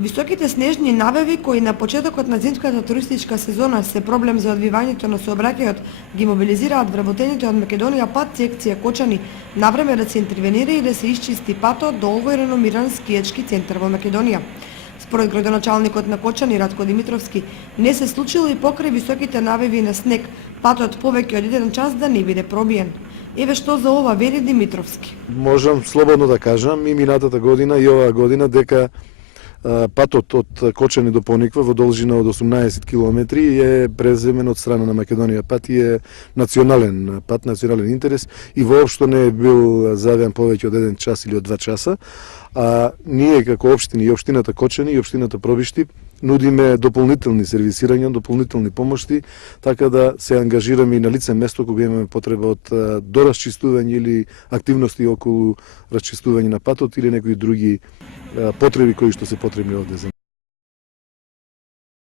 Високите снежни навеви кои на почетокот на зимската туристичка сезона се проблем за одвивањето на сообраќајот ги мобилизираат вработените од Македонија пат секција Кочани навреме да се интервенира и да се исчисти патот до овој реномиран скијачки центар во Македонија. Според градоначалникот на Кочани Радко Димитровски, не се случило и покрај високите навеви на снег патот повеќе од 1 час да не биде пробиен. Еве што за ова вели Димитровски. Можам слободно да кажам и минатата година и оваа година дека патот од Кочани до Пониква во должина од 18 километри е преземен од страна на Македонија. Пат е национален пат, национален интерес и воопшто не е бил завијан повеќе од 1 час или од 2 часа. А ние како општини и општината Кочани и општината Пробишти нудиме дополнителни сервисирања, дополнителни помошти, така да се ангажираме и на лице место кога имаме потреба од доразчистување или активности околу расчистување на патот или некои други потреби кои што се потребни овде за